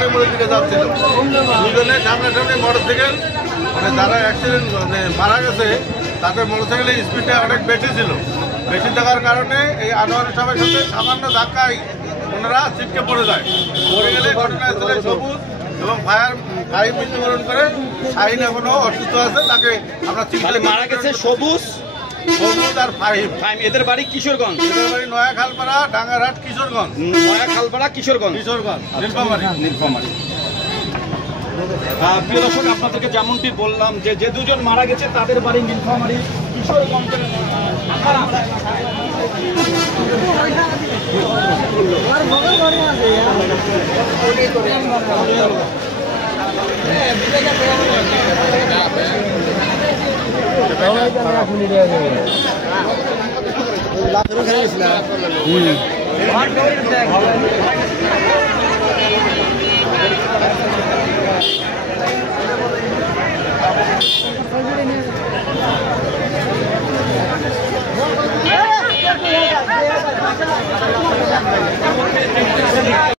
মরিমুড়ির দিকে যাচ্ছিল। দুজনে সামনাসামনি মোটরসাইকেল, মানে যারা অ্যাক্সিডেন্ট মানে মারা গেছে তাদের মোটরসাইকেলের স্পিডটা অনেক বেশি ছিল। বেশি থাকার কারণে এই আনোয়ারের সাহেবের সাথে সামান্য ধাক্কায় ওনারা ছিটকে পড়ে যায়। পড়ে গেলে ঘটনাস্থলে সবুজ এবং ভাই মৃত্যুবরণ করে। শাহিন এখনো অসুস্থ আছে, তাকে আমরা মারা গেছে সবুজ আর ফাহিম। এদের বাড়ি কিশোরগঞ্জ। এদের বাড়ি নয়া খালপাড়া, ডাঙ্গারহাট, কিশোরগঞ্জ। নয়া খালপাড়া, কিশোরগঞ্জ, নীলফামারী। প্রিয় দর্শক, আপনাদেরকে যেমনটি বললাম যে যে দুজন মারা গেছে তাদের বাড়ি নীলফামারী, কিশোরগঞ্জের। লাখ